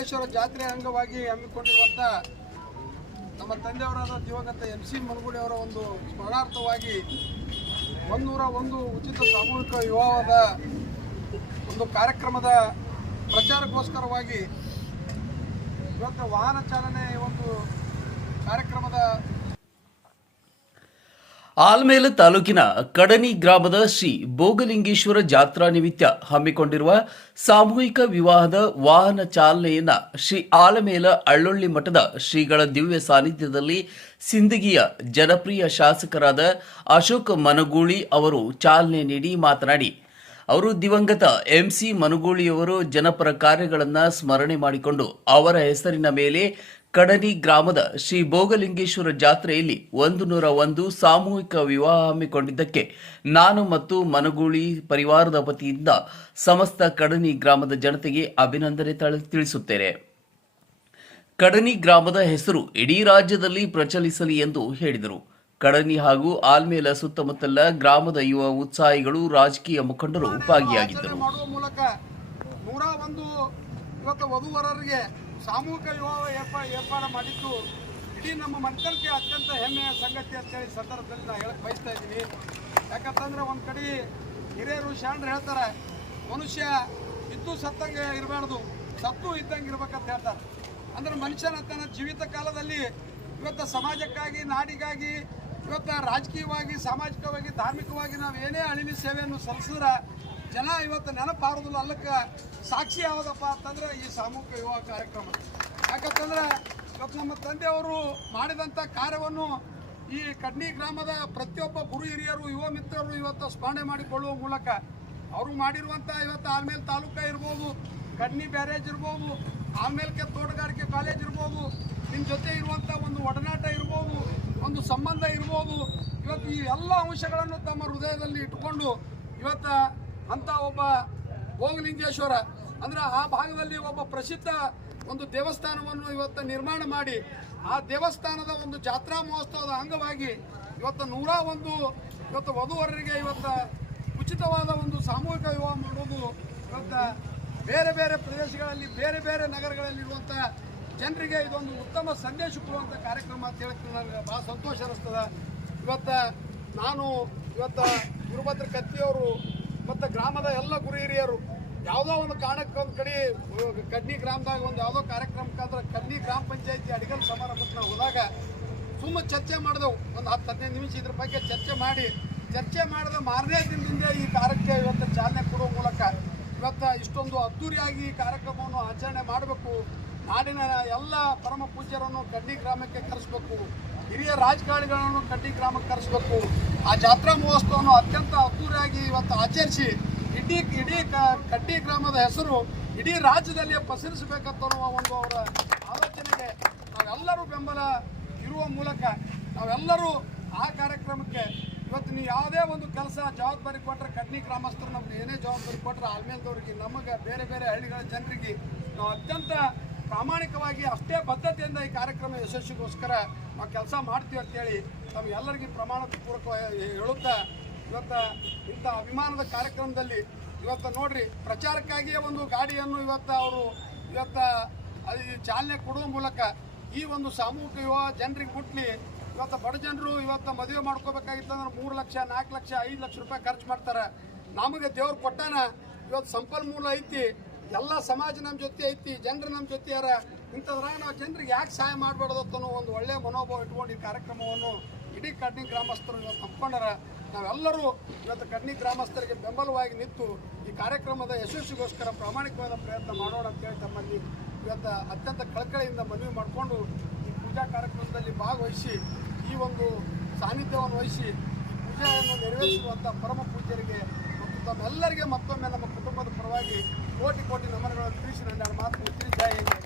ಬೋಗಲಿಂಗೇಶ್ವರ ಜಾತ್ರೆ ಅಂಗವಾಗಿ ಹಮ್ಮಿಕೊಂಡಿರುವಂತ ನಮ್ಮ ತಂದೆಯವರಾದ ದಿವಂಗತ ಎಂ ಸಿ ಮನಗುಡಿ ಅವರ ಒಂದು ಸ್ಮರಣಾರ್ಥವಾಗಿ ಒಂದೂರ ಒಂದು ಉಚಿತ ಸಾಮೂಹಿಕ ವಿವಾಹದ ಒಂದು ಕಾರ್ಯಕ್ರಮದ ಪ್ರಚಾರಕ್ಕೋಸ್ಕರವಾಗಿ ಇವತ್ತು ವಾಹನ ಚಾಲನೆ ಒಂದು ಕಾರ್ಯಕ್ರಮದ ಆಲ್ಮೇಲ ತಾಲೂಕಿನ ಕಡನಿ ಗ್ರಾಮದ ಶ್ರೀ ಭೋಗಲಿಂಗೇಶ್ವರ ಜಾತ್ರಾ ನಿಮಿತ್ತ ಹಮ್ಮಿಕೊಂಡಿರುವ ಸಾಮೂಹಿಕ ವಿವಾಹದ ವಾಹನ ಚಾಲನೆಯನ್ನ ಶ್ರೀ ಆಲಮೇಲ ಅಳ್ಳೊಳ್ಳಿ ಮಠದ ಶ್ರೀಗಳ ದಿವ್ಯ ಸಾನ್ನಿಧ್ಯದಲ್ಲಿ ಸಿಂದಗಿಯ ಜನಪ್ರಿಯ ಶಾಸಕರಾದ ಅಶೋಕ್ ಮನಗೂಳಿ ಅವರು ಚಾಲನೆ ನೀಡಿ ಮಾತನಾಡಿ. ಅವರು ದಿವಂಗತ ಎಂ ಸಿ ಮನುಗೂಳಿಯವರು ಜನಪರ ಕಾರ್ಯಗಳನ್ನು ಸ್ಮರಣೆ ಮಾಡಿಕೊಂಡು ಅವರ ಹೆಸರಿನ ಮೇಲೆ ಕಡನಿ ಗ್ರಾಮದ ಶ್ರೀ ಭೋಗಲಿಂಗೇಶ್ವರ ಜಾತ್ರೆಯಲ್ಲಿ ಒಂದು ನೂರ ಒಂದು ಸಾಮೂಹಿಕ ವಿವಾಹ ಹಮ್ಮಿಕೊಂಡಿದ್ದಕ್ಕೆ ನಾನು ಮತ್ತು ಮನಗೂಳಿ ಪರಿವಾರದ ವತಿಯಿಂದ ಸಮಸ್ತ ಕಡನಿ ಗ್ರಾಮದ ಜನತೆಗೆ ಅಭಿನಂದನೆ ತಳ- ತಿಳಿಸುತ್ತೇನೆ. ಕಡನಿ ಗ್ರಾಮದ ಹೆಸರು ಇಡೀ ರಾಜ್ಯದಲ್ಲಿ ಪ್ರಚಲಿಸಲಿ ಎಂದು ಹೇಳಿದರು. ಕಡನಿ ಹಾಗೂ ಆಲ್ಮೇಲ ಸುತ್ತಮುತ್ತಲ ಗ್ರಾಮದ ಯುವ ಉತ್ಸಾಹಿಗಳು ರಾಜಕೀಯ ಮುಖಂಡರು ಭಾಗಿಯಾಗಿದ್ದರು. ನೂರ ಒಂದು ಇವತ್ತು ವಧುವರರಿಗೆ ಸಾಮೂಹಿಕ ವಿವಾಹ ಏರ್ಪ, ಏರ್ಪಾಡು ಮಾಡಿದ್ದು. ಇಡೀ ನಮ್ಮ ಮಂತ್ರಕ್ಕೆ ಅತ್ಯಂತ ಹೆಮ್ಮೆಯ ಸಂಗತಿ ಅಂತೇಳಿ ಸಂದರ್ಭದಲ್ಲಿ ನಾನು ಹೇಳಕ್ ಬಯಸ್ತಾ ಇದ್ದೀನಿ. ಯಾಕಂತಂದ್ರೆ ಒಂದು ಕಡೆ ಹಿರಿಯರು ಶಾಣ್ರು ಹೇಳ್ತಾರೆ, ಮನುಷ್ಯ ಇದ್ದು ಸತ್ತಂಗೆ ಇರಬಾರ್ದು, ಸತ್ತು ಇದ್ದಂಗೆ ಇರ್ಬೇಕಂತ ಹೇಳ್ತಾರೆ. ಅಂದ್ರೆ ಮನುಷ್ಯನ ತನ್ನ ಜೀವಿತ ಕಾಲದಲ್ಲಿ ಇವತ್ತು ಸಮಾಜಕ್ಕಾಗಿ, ನಾಡಿಗಾಗಿ ಇವತ್ತು ರಾಜಕೀಯವಾಗಿ, ಸಾಮಾಜಿಕವಾಗಿ, ಧಾರ್ಮಿಕವಾಗಿ ನಾವು ಏನೇ ಅಳಿಲಿ ಸೇವೆಯನ್ನು ಸಲ್ಲಿಸಿದ್ರೆ ಜನ ಇವತ್ತು ನೆನಪಾರದಿಲ್ಲ ಅಲ್ಲಕ್ಕೆ. ಸಾಕ್ಷಿ ಯಾವುದಪ್ಪ ಅಂತಂದ್ರೆ ಈ ಸಾಮೂಹಿಕ ವಿವಾಹ ಕಾರ್ಯಕ್ರಮ. ಯಾಕಂತಂದ್ರೆ ಇವತ್ತು ನಮ್ಮ ತಂದೆಯವರು ಮಾಡಿದಂಥ ಕಾರ್ಯವನ್ನು ಈ ಕಡ್ನಿ ಗ್ರಾಮದ ಪ್ರತಿಯೊಬ್ಬ ಗುರು ಹಿರಿಯರು, ಯುವ ಮಿತ್ರರು ಇವತ್ತು ಸ್ಮರಣೆ ಮಾಡಿಕೊಳ್ಳುವ ಮೂಲಕ ಅವರು ಮಾಡಿರುವಂಥ ಇವತ್ತು ಆಲ್ಮೇಲ್ ತಾಲೂಕಾ ಇರ್ಬೋದು, ಕಡ್ನಿ ಬ್ಯಾರೇಜ್ ಇರ್ಬೋದು ಆಲ್ಮೇಲ್ಕೆ ತೋಟಗಾರಿಕೆ ಕಾಲೇಜ್ ಇರ್ಬೋದು ನಿಮ್ಮ ಜೊತೆ ಇರುವಂಥ ಒಂದು ಸಂಬಂಧ ಇರ್ಬೋದು. ಇವತ್ತು ಈ ಎಲ್ಲ ಅಂಶಗಳನ್ನು ತಮ್ಮ ಹೃದಯದಲ್ಲಿ ಇಟ್ಟುಕೊಂಡು ಇವತ್ತು ಅಂಥ ಒಬ್ಬ ಭೋಗಲಿಂಗೇಶ್ವರ ಅಂದ್ರೆ ಆ ಭಾಗದಲ್ಲಿ ಒಬ್ಬ ಪ್ರಸಿದ್ಧ ಒಂದು ದೇವಸ್ಥಾನವನ್ನು ಇವತ್ತು ನಿರ್ಮಾಣ ಮಾಡಿ, ಆ ದೇವಸ್ಥಾನದ ಒಂದು ಜಾತ್ರಾ ಮಹೋತ್ಸವದ ಅಂಗವಾಗಿ ಇವತ್ತು ನೂರ ಒಂದು, ಇವತ್ತು ವಧುವರರಿಗೆ ಇವತ್ತು ಉಚಿತವಾದ ಒಂದು ಸಾಮೂಹಿಕ ವಿವಾಹ ಮಾಡೋದು ಇವತ್ತು ಬೇರೆ ಬೇರೆ ಪ್ರದೇಶಗಳಲ್ಲಿ, ಬೇರೆ ಬೇರೆ ನಗರಗಳಲ್ಲಿರುವಂಥ ಜನರಿಗೆ ಇದೊಂದು ಉತ್ತಮ ಸಂದೇಶ ಕೊಡುವಂಥ ಕಾರ್ಯಕ್ರಮ ಅಂತ ಹೇಳಕ್ಕೆ ನನಗೆ ಭಾಳ ಸಂತೋಷ ಅನ್ನಿಸ್ತದೆ ಇವತ್ತು ನಾನು, ಇವತ್ತು ಗುರುಭದ್ರ ಕತ್ತಿಯವರು ಮತ್ತು ಗ್ರಾಮದ ಎಲ್ಲ ಗುರು ಹಿರಿಯರು, ಯಾವುದೋ ಒಂದು ಕಾರಣಕ್ಕೆ ಒಂದು ಕಡೆ ಕಡ್ನಿ ಗ್ರಾಮದಾಗ ಒಂದು ಯಾವುದೋ ಕಾರ್ಯಕ್ರಮಕ್ಕಾದ್ರೆ ಕಡ್ನಿ ಗ್ರಾಮ ಪಂಚಾಯತಿ ಅಡಿಗಲ್ ಸಮಾರಂಭಕ್ಕೆ ನಾವು ಹೋದಾಗ ಸುಮ್ಮ ಚರ್ಚೆ ಮಾಡಿದೆವು. ಒಂದು ಹತ್ತು ಹದಿನೈದು ನಿಮಿಷ ಇದ್ರ ಬಗ್ಗೆ ಚರ್ಚೆ ಮಾಡಿ, ಚರ್ಚೆ ಮಾಡಿದ ಮಾರನೇ ದಿನದಿಂದ ಈ ಕಾರ್ಯಕ್ಕೆ ಇವತ್ತು ಚಾಲನೆ ಕೊಡುವ ಮೂಲಕ ಇವತ್ತು ಇಷ್ಟೊಂದು ಅದ್ದೂರಿಯಾಗಿ ಈ ಕಾರ್ಯಕ್ರಮವನ್ನು ಆಚರಣೆ ಮಾಡಬೇಕು. ನಾಡಿನ ಎಲ್ಲ ಪರಮ ಪೂಜ್ಯರನ್ನು ಕಡ್ಡಿ ಗ್ರಾಮಕ್ಕೆ ಕರೆಸಬೇಕು. ಹಿರಿಯ ರಾಜಕಾರಣಿಗಳನ್ನು ಕಡ್ಡಿ ಗ್ರಾಮಕ್ಕೆ ಕರೆಸಬೇಕು. ಆ ಜಾತ್ರಾ ಮಹೋತ್ಸವವನ್ನು ಅತ್ಯಂತ ಅದ್ದೂರಿಯಾಗಿ ಇವತ್ತು ಆಚರಿಸಿ ಇಡೀ ಇಡೀ ಕಡ್ಡಿ ಗ್ರಾಮದ ಹೆಸರು ಇಡೀ ರಾಜ್ಯದಲ್ಲಿ ಪಸರಿಸಬೇಕಂತ ಅನ್ನುವ ಒಂದು ಅವರ ಆಲೋಚನೆಗೆ ನಾವೆಲ್ಲರೂ ಬೆಂಬಲ ಇರುವ ಮೂಲಕ ನಾವೆಲ್ಲರೂ ಆ ಕಾರ್ಯಕ್ರಮಕ್ಕೆ ಇವತ್ತು ನೀವು ಯಾವುದೇ ಒಂದು ಕೆಲಸ ಜವಾಬ್ದಾರಿ ಕೊಟ್ಟರೆ ಕಡ್ನಿ ಗ್ರಾಮಸ್ಥರು ನಮ್ಗೆ ಏನೇ ಜವಾಬ್ದಾರಿ ಕೊಟ್ಟರೆ ಆಲ್ಮೇಲ್ದವ್ರಿಗೆ ನಮಗೆ ಬೇರೆ ಬೇರೆ ಹಳ್ಳಿಗಳ ಜನರಿಗೆ ನಾವು ಅತ್ಯಂತ ಪ್ರಾಮಾಣಿಕವಾಗಿ ಅಷ್ಟೇ ಬದ್ಧತೆಯಿಂದ ಈ ಕಾರ್ಯಕ್ರಮ ಯಶಸ್ವಿಗೋಸ್ಕರ ನಾವು ಕೆಲಸ ಮಾಡ್ತೀವಿ ಅಂತೇಳಿ ತಮಗೆಲ್ಲರಿಗೂ ಪ್ರಮಾಣ ಪೂರ್ವಕ ಹೇಳುತ್ತಾ, ಇವತ್ತು ಇಂಥ ಅಭಿಮಾನದ ಕಾರ್ಯಕ್ರಮದಲ್ಲಿ ಇವತ್ತು ನೋಡ್ರಿ, ಪ್ರಚಾರಕ್ಕಾಗಿಯೇ ಒಂದು ಗಾಡಿಯನ್ನು ಇವತ್ತು ಅವರು ಇವತ್ತು ಅದು ಚಾಲನೆ ಕೊಡುವ ಮೂಲಕ ಈ ಒಂದು ಸಾಮೂಹಿಕ ವಿವಾಹ ಜನರಿಗೆ ಮುಟ್ಲಿ. ಇವತ್ತು ಬಡ ಜನರು ಇವತ್ತು ಮದುವೆ ಮಾಡ್ಕೋಬೇಕಾಗಿತ್ತು ಅಂದ್ರೆ ಮೂರು ಲಕ್ಷ, ನಾಲ್ಕು ಲಕ್ಷ, ಐದು ಲಕ್ಷ ರೂಪಾಯಿ ಖರ್ಚು ಮಾಡ್ತಾರೆ. ನಮಗೆ ದೇವ್ರು ಕೊಟ್ಟಾನ, ಇವತ್ತು ಸಂಪನ್ಮೂಲ ಐತಿ. ಎಲ್ಲ ಸಮಾಜ ನಮ್ಮ ಜೊತೆ ಐತಿ, ಜನರು ನಮ್ಮ ಜೊತೆ ಯಾರ ಇಂಥದ್ರಾಗ ನಾವು ಜನರಿಗೆ ಯಾಕೆ ಸಹಾಯ ಮಾಡಬಾರ್ದು ಅನ್ನೋ ಒಂದು ಒಳ್ಳೆಯ ಮನೋಭಾವ ಇಟ್ಕೊಂಡು ಈ ಕಾರ್ಯಕ್ರಮವನ್ನು ಇಡೀ ಕಡ್ನಿ ಗ್ರಾಮಸ್ಥರು ಇವತ್ತು ಹಮ್ಮಿಕೊಂಡಾರ ನಾವೆಲ್ಲರೂ ಇವತ್ತು ಕಡ್ನಿ ಗ್ರಾಮಸ್ಥರಿಗೆ ಬೆಂಬಲವಾಗಿ ನಿಂತು ಈ ಕಾರ್ಯಕ್ರಮದ ಯಶಸ್ವಿಗೋಸ್ಕರ ಪ್ರಾಮಾಣಿಕವಾದ ಪ್ರಯತ್ನ ಮಾಡೋಣ ಅಂತೇಳಿ ತಮ್ಮಲ್ಲಿ ಇವತ್ತು ಅತ್ಯಂತ ಕಳಕಳಿಯಿಂದ ಮನವಿ ಮಾಡಿಕೊಂಡು ಈ ಪೂಜಾ ಕಾರ್ಯಕ್ರಮದಲ್ಲಿ ಭಾಗವಹಿಸಿ, ಈ ಒಂದು ಸಾನ್ನಿಧ್ಯವನ್ನು ವಹಿಸಿ ಈ ಪೂಜೆಯನ್ನು ನೆರವೇರಿಸುವಂಥ ಪರಮ ಪೂಜ್ಯರಿಗೆ ಮತ್ತು ತಮ್ಮೆಲ್ಲರಿಗೆ ಮತ್ತೊಮ್ಮೆ ನಮ್ಮ ಕುಟುಂಬದ ಪರವಾಗಿ ಕೋಟಿ ಕೋಟಿ ನಮನಗಳನ್ನು ತಿಳಿಸಿ ನನ್ನ ಮಾತು ಮುಗಿಸಿ ಜೈ ಹಿಂದ್.